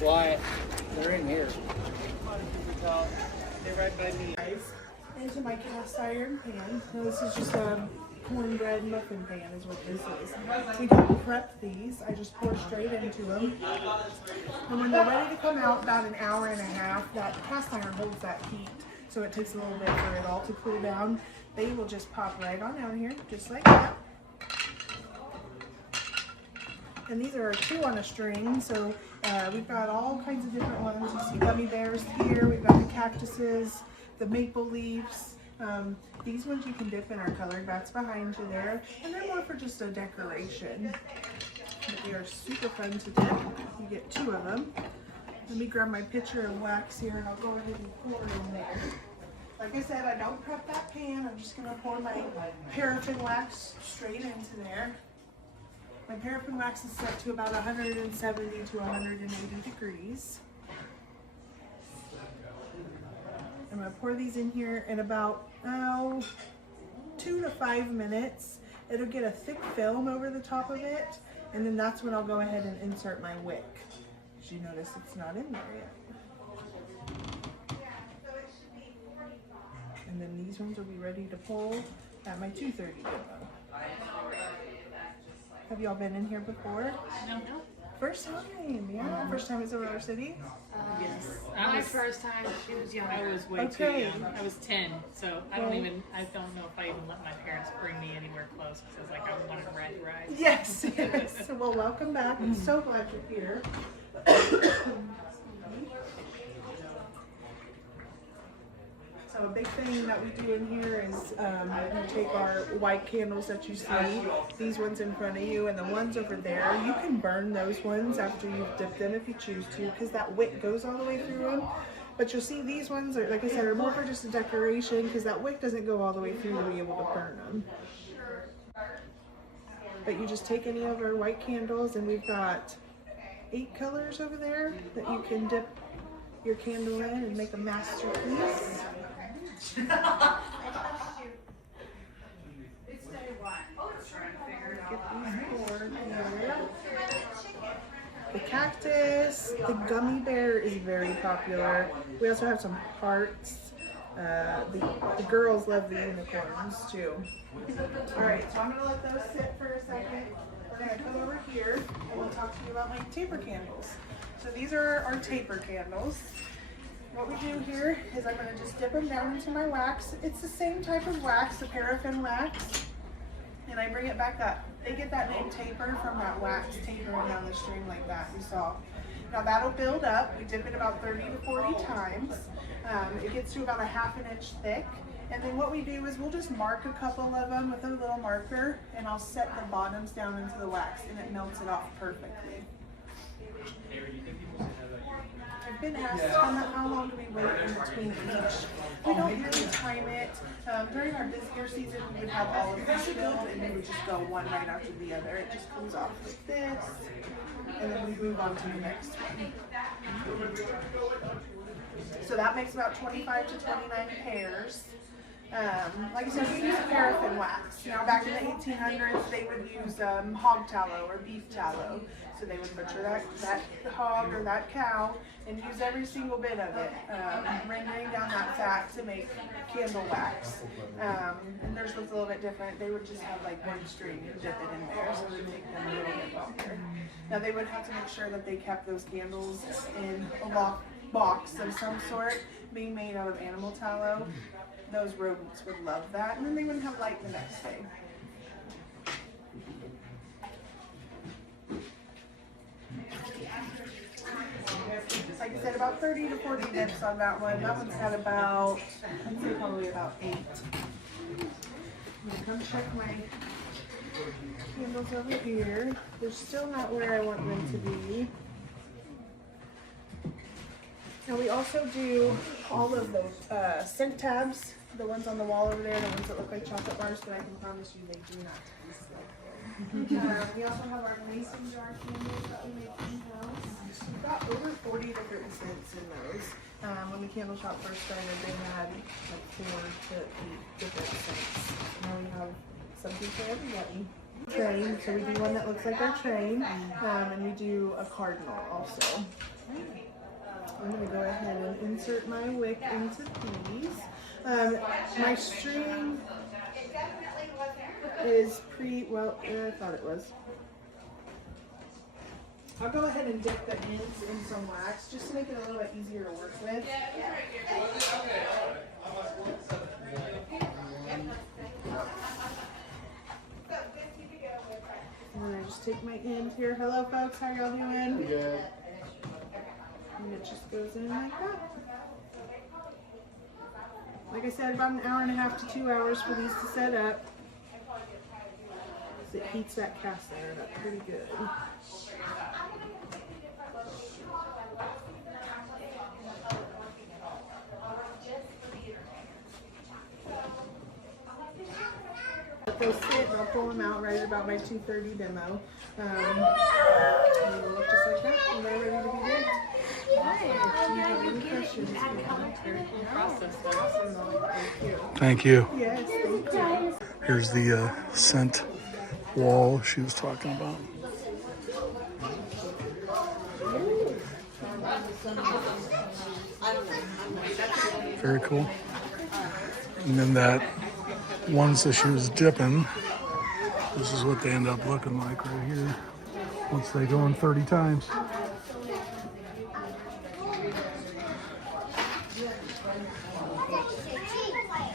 Why? They're in here. They're right by me. Into my cast iron pan. Now this is just a cornbread muffin pan is what this is. We don't prep these. I just pour straight into them. And when they're ready to come out, about an hour and a half, that cast iron holds that heat. So it takes a little bit for it all to cool down. They will just pop right on out here, just like that. And these are 2 on a string, so we've got all kinds of different ones. You see gummy bears here, we've got the cactuses, the maple leaves. These ones you can dip in our colored vats behind you there, and they're more for just a decoration. But they are super fun to dip. You get 2 of them. Let me grab my pitcher of wax here and I'll go ahead and pour it in there. Like I said, I don't prep that pan. I'm just gonna pour my paraffin wax straight into there. My paraffin wax is set to about 170 to 180 degrees. I'm going to pour these in here in about 2 to 5 minutes. It'll get a thick film over the top of it, and then that's when I'll go ahead and insert my wick. As you notice, it's not in there yet. And then these ones will be ready to pull at my 2:30 demo. Have y'all been in here before? No. First time, yeah. First time at Silver City? Yes. My first time, she was young. I was way too Okay. young. I was 10, so I don't know if I even let my parents bring me anywhere close because I was like, I wanted to ride the ride. Yes, yes. Well, welcome back. I'm so glad you're here. So a big thing that we do in here is we take our white candles that you see, these ones in front of you and the ones over there. You can burn those ones after you've dipped them if you choose to, because that wick goes all the way through them. But you'll see these ones, are, like I said, are more for just a decoration because that wick doesn't go all the way through to be able to burn them. But you just take any of our white candles, and we've got 8 colors over there that you can dip your candle in and make a masterpiece. Get these poured here. The cactus, the gummy bear is very popular. We also have some hearts. The girls love the unicorns too. Alright, so I'm going to let those sit for a second. We're going to come over here and we'll talk to you about my taper candles. So these are our taper candles. What we do here is I'm going to just dip them down into my wax. It's the same type of wax, the paraffin wax. And I bring it back up. They get that name taper from that wax tapering down the string like that you saw. Now that'll build up. We dip it about 30 to 40 times. It gets to about a ½ inch thick. And then what we do is we'll just mark a couple of them with a little marker, and I'll set the bottoms down into the wax, and it melts it off perfectly. I've been asked how long do we wait in between each. We don't really time it. During our busier season, we would have all of this filled, and we would just go one right after the other. It just comes off like this, and then we move on to the next one. So that makes about 25 to 29 pairs. Like I said, we use paraffin wax. Now back in the 1800s, they would use hog tallow or beef tallow. So they would butcher that hog or that cow and use every single bit of it, rendering down that fat to make candle wax. And theirs was a little bit different. They would just have like one string and dip it in there, so it would make them a little bit longer. Now they would have to make sure that they kept those candles in a box of some sort, being made out of animal tallow. Those rodents would love that, and then they wouldn't have light the next day. Like I said, about 30 to 40 dips on that one. That one's got about, I'd say probably about 8. I'm gonna come check my candles over here. They're still not where I want them to be. Now we also do all of those scent tabs, the ones on the wall over there, the ones that look like chocolate bars, but I can promise you they do not taste like them. We also have our mason jar candles that we make in-house. We've got over 40 different scents in those. When the candle shop first started, they had like 4 to 8 different scents. Now we have something for everybody. train. So we do one that looks like our train, and we do a cardinal also. I'm gonna go ahead and insert my wick into these. My string is well, I thought it was. I'll go ahead and dip the ends in some wax just to make it a little bit easier to work with. And then I just take my end here. Hello folks, how y'all doing? Good. And it just goes in like that. Like I said, about an hour and a half to 2 hours for these to set up. So it heats that cast iron up pretty good. Let those sit and I'll pull them out right about my 2:30 demo. And they'll look just like that and they're ready to be baked. Thank you. Yes, thank you. Here's the scent wall she was talking about. Very cool. And then that ones that she was dipping, this is what they end up looking like right here once they go in 30 times.